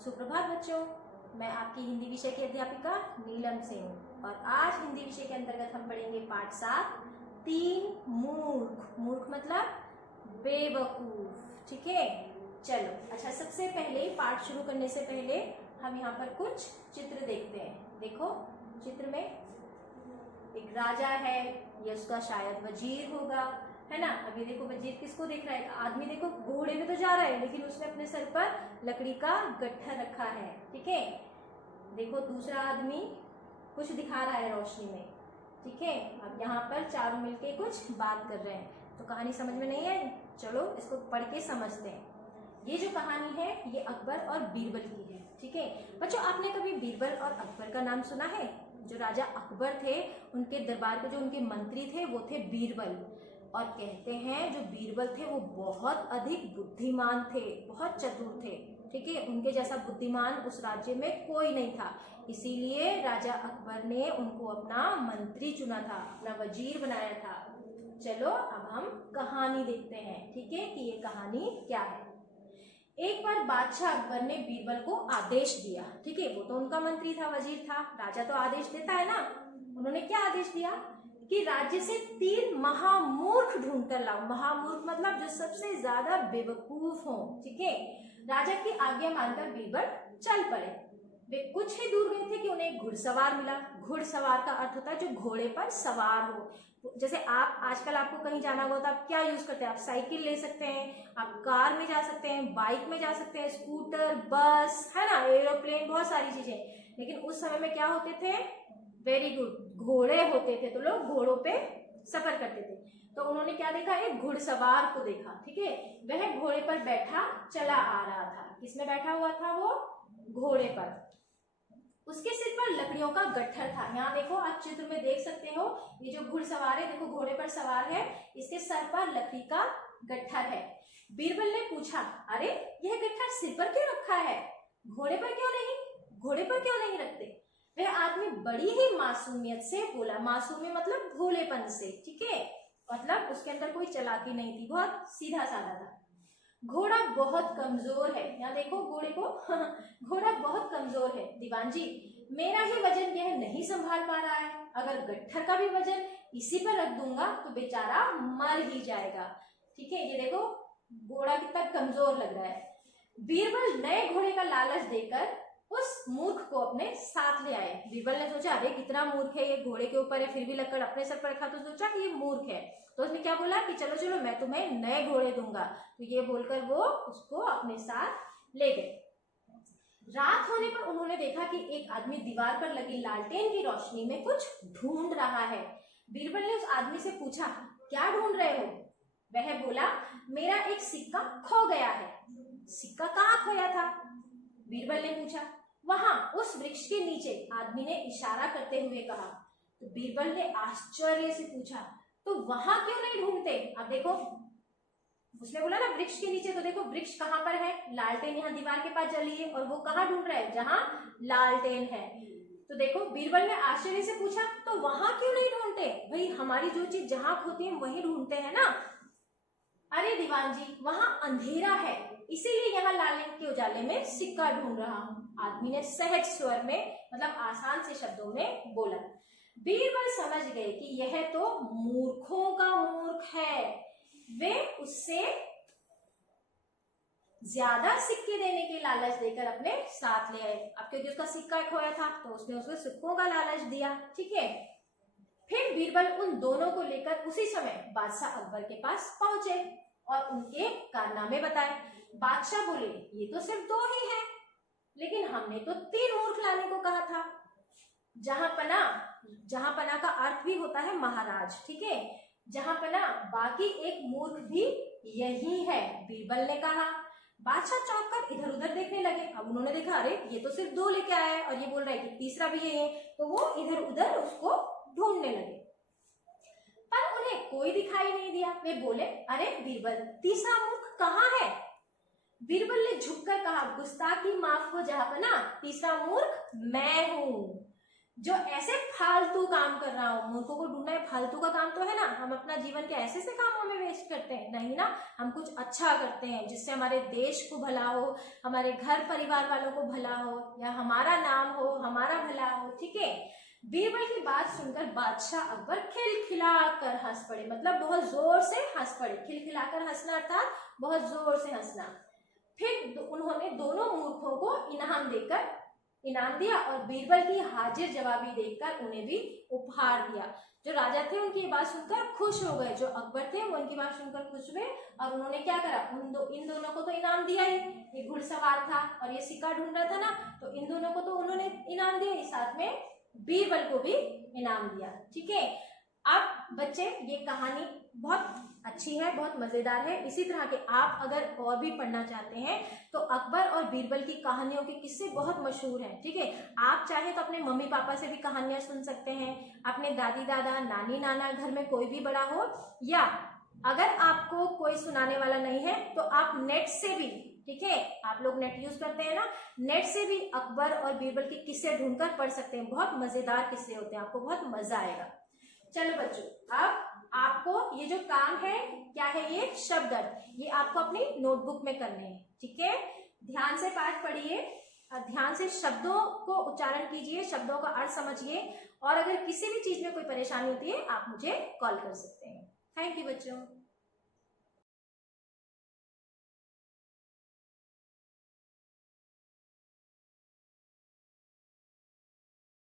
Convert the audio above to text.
सुप्रभात बच्चों, मैं आपकी हिंदी विषय की अध्यापिका नीलम सिंह और आज हिंदी विषय के अंतर्गत हम पढ़ेंगे पाठ 7 तीन मूर्ख। मूर्ख मतलब बेवकूफ। ठीक है, चलो। अच्छा, सबसे पहले पाठ शुरू करने से पहले हम यहाँ पर कुछ चित्र देखते हैं। देखो, चित्र में एक राजा है, ये उसका शायद वजीर होगा, है ना। अभी देखो वजीर किसको देख रहा है, आदमी देखो घोड़े में तो जा रहा है लेकिन उसने अपने सर पर लकड़ी का गट्ठर रखा है। ठीक है, देखो दूसरा आदमी कुछ दिखा रहा है रोशनी में। ठीक है, अब यहाँ पर चारों मिलके कुछ बात कर रहे हैं। तो कहानी समझ में नहीं आई, चलो इसको पढ़ के समझते हैं। ये जो कहानी है ये अकबर और बीरबल की है। ठीक है बच्चों, आपने कभी बीरबल और अकबर का नाम सुना है? जो राजा अकबर थे उनके दरबार के जो उनके मंत्री थे वो थे बीरबल। और कहते हैं जो बीरबल थे वो बहुत अधिक बुद्धिमान थे, बहुत चतुर थे। ठीक है, उनके जैसा बुद्धिमान उस राज्य में कोई नहीं था, इसीलिए राजा अकबर ने उनको अपना मंत्री चुना था, अपना वजीर बनाया था। चलो अब हम कहानी देखते हैं। ठीक है, कि ये कहानी क्या है। एक बार बादशाह अकबर ने बीरबल को आदेश दिया। ठीक है, वो तो उनका मंत्री था, वजीर था, राजा तो आदेश देता है ना। उन्होंने क्या आदेश दिया कि राज्य से 3 महामूर्ख ढूंढ कर लाओ। महामूर्ख मतलब जो सबसे ज्यादा बेवकूफ हो। ठीक है, राजा की आज्ञा मानकर बीरबल चल पड़े। वे कुछ ही दूर गए थे कि उन्हें एक घुड़सवार मिला। घुड़सवार का अर्थ होता है जो घोड़े पर सवार हो। जैसे आप आजकल आपको कहीं जाना होगा तो आप क्या यूज करते हैं? आप साइकिल ले सकते हैं, आप कार में जा सकते हैं, बाइक में जा सकते हैं, स्कूटर, बस, है ना, एरोप्लेन, बहुत सारी चीजें। लेकिन उस समय में क्या होते थे? वेरी गुड, घोड़े होते थे, तो लोग घोड़ों पे सफर करते थे। तो उन्होंने क्या देखा? एक घुड़सवार को देखा। ठीक है, वह घोड़े पर बैठा चला आ रहा था। किसमें बैठा हुआ था वो? घोड़े पर। उसके सिर पर लकड़ियों का गट्ठर था। यहाँ देखो, आप चित्र में देख सकते हो, ये जो घुड़सवार है, देखो घोड़े पर सवार है, इसके सर पर लकड़ी का गट्ठर है। बीरबल ने पूछा, अरे यह गट्ठर सिर पर क्यों रखा है? घोड़े पर क्यों नहीं? घोड़े पर क्यों नहीं रखते? वह आदमी बड़ी ही मासूमियत से बोला। मासूमी मतलब भोलेपन से। ठीक है, मतलब उसके अंदर कोई चालाकी नहीं थी, बहुत सीधा साधा था। घोड़ा बहुत कमजोर है। यहाँ देखो घोड़े को घोड़ा बहुत कमजोर है दीवान जी, मेरा ही वजन यह नहीं संभाल पा रहा है। अगर गट्ठर का भी वजन इसी पर रख दूंगा तो बेचारा मर ही जाएगा। ठीक है, ये देखो घोड़ा कितना कमजोर लग रहा है। बीरबल नए घोड़े का लालच देकर उस मूर्ख को अपने साथ ले आए। बीरबल ने सोचा, अरे कितना मूर्ख है, ये घोड़े के ऊपर है फिर भी लकड़ अपने सर पर रखा, तो सोचा कि ये मूर्ख है। तो उसने क्या बोला कि चलो चलो मैं तुम्हें नए घोड़े दूंगा। तो ये बोलकर वो उसको अपने साथ ले गए। रात होने पर उन्होंने देखा कि एक आदमी दीवार पर लगी लालटेन की रोशनी में कुछ ढूंढ रहा है। बीरबल ने उस आदमी से पूछा, क्या ढूंढ रहे हो? वह बोला, मेरा एक सिक्का खो गया है। सिक्का कहाँ खोया था? बीरबल ने पूछा। वहां उस वृक्ष के नीचे, आदमी ने इशारा करते हुए कहा। तो बीरबल ने आश्चर्य से पूछा, तो वहां क्यों नहीं ढूंढते? अब देखो, उसने बोला ना वृक्ष के नीचे, तो देखो वृक्ष कहाँ पर है? लालटेन यहाँ दीवार के पास जली है और वो कहाँ ढूंढ रहा है? जहां लालटेन है। तो देखो बीरबल ने आश्चर्य से पूछा, तो वहां क्यों नहीं ढूंढते? भाई हमारी जो चीज जहां खोती है वही ढूंढते हैं ना। अरे दीवान जी, वहां अंधेरा है, इसीलिए यहाँ लालटेन के उजाले में सिक्का ढूंढ रहा हूँ। आदमी ने सहज स्वर में, मतलब आसान से शब्दों में बोला। बीरबल समझ गए कि यह तो मूर्खों का मूर्ख है। वे उससे ज्यादा सिक्के देने के लालच देकर अपने साथ ले आए। अब क्योंकि उसका सिक्का खोया था तो उसने उसको सिक्कों का लालच दिया। ठीक है, फिर बीरबल उन दोनों को लेकर उसी समय बादशाह अकबर के पास पहुंचे और उनके कारनामे बताए। बादशाह बोले, ये तो सिर्फ 2 ही हैं, लेकिन हमने तो 3 मूर्ख लाने को कहा था। जहां पना का अर्थ भी होता है महाराज। ठीक है, जहां पना, बाकी एक मूर्ख भी यही है, बीरबल ने कहा। बादशाह चौंक कर इधर उधर देखने लगे। अब उन्होंने देखा, अरे ये तो सिर्फ 2 लेके आया है और ये बोल रहा है कि तीसरा भी यही है। तो वो इधर उधर उसको ढूंढने लगे, पर उन्हें कोई दिखाई नहीं दिया। वे बोले, अरे बीरबल, तीसरा मूर्ख कहाँ है? बीरबल ने झुककर कहा, गुस्ताखी माफ हो जहांपना, तीसरा मूर्ख मैं हूं। जो ऐसे फालतू काम कर रहा हो, मूर्खों को ढूंढना है फालतू का काम तो है ना, हम अपना जीवन के ऐसे से कामों में वेस्ट करते हैं, नहीं ना, हम कुछ अच्छा करते हैं जिससे हमारे देश को भला हो, हमारे घर परिवार वालों को भला हो, या हमारा नाम हो, हमारा भला हो, ठीक है। बीरबल की बात सुनकर बादशाह अकबर खिलखिलाकर हंस पड़े, मतलब बहुत जोर से हंस पड़े। खिलखिलाकर हंसना अर्थात बहुत जोर से हंसना। फिर उन्होंने दोनों मूर्खों को इनाम दिया और बीरबल की हाजिर जवाबी देखकर उन्हें भी उपहार दिया। जो राजा थे उनकी बात सुनकर खुश हो गए, जो अकबर थे वो उनकी बात सुनकर खुश हुए, और उन्होंने क्या करा, इन दोनों को तो इनाम दिया ही। ये घुड़सवार था और ये सिक्का ढूंढ रहा था ना, तो इन दोनों को तो उन्होंने इनाम दिया ही, साथ में बीरबल को भी इनाम दिया, ठीक है। अब बच्चे, ये कहानी बहुत अच्छी है, बहुत मजेदार है। इसी तरह के आप अगर और भी पढ़ना चाहते हैं तो अकबर और बीरबल की कहानियों के किस्से बहुत मशहूर हैं, ठीक है। आप चाहे तो अपने मम्मी पापा से भी कहानियां सुन सकते हैं, अपने दादी दादा नानी नाना घर में कोई भी बड़ा हो, या अगर आपको कोई सुनाने वाला नहीं है तो आप नेट से भी, ठीक है, आप लोग नेट यूज करते हैं ना, नेट से भी अकबर और बीरबल के किस्से ढूंढकर पढ़ सकते हैं। बहुत मजेदार किस्से होते हैं, आपको बहुत मजा आएगा। चलो बच्चों, अब आपको ये जो काम है, क्या है ये, शब्द अर्थ, ये आपको अपनी नोटबुक में करने हैं, ठीक है। ध्यान से पाठ पढ़िए और ध्यान से शब्दों को उच्चारण कीजिए, शब्दों का अर्थ समझिए, और अगर किसी भी चीज में कोई परेशानी होती है आप मुझे कॉल कर सकते हैं। थैंक यू बच्चों।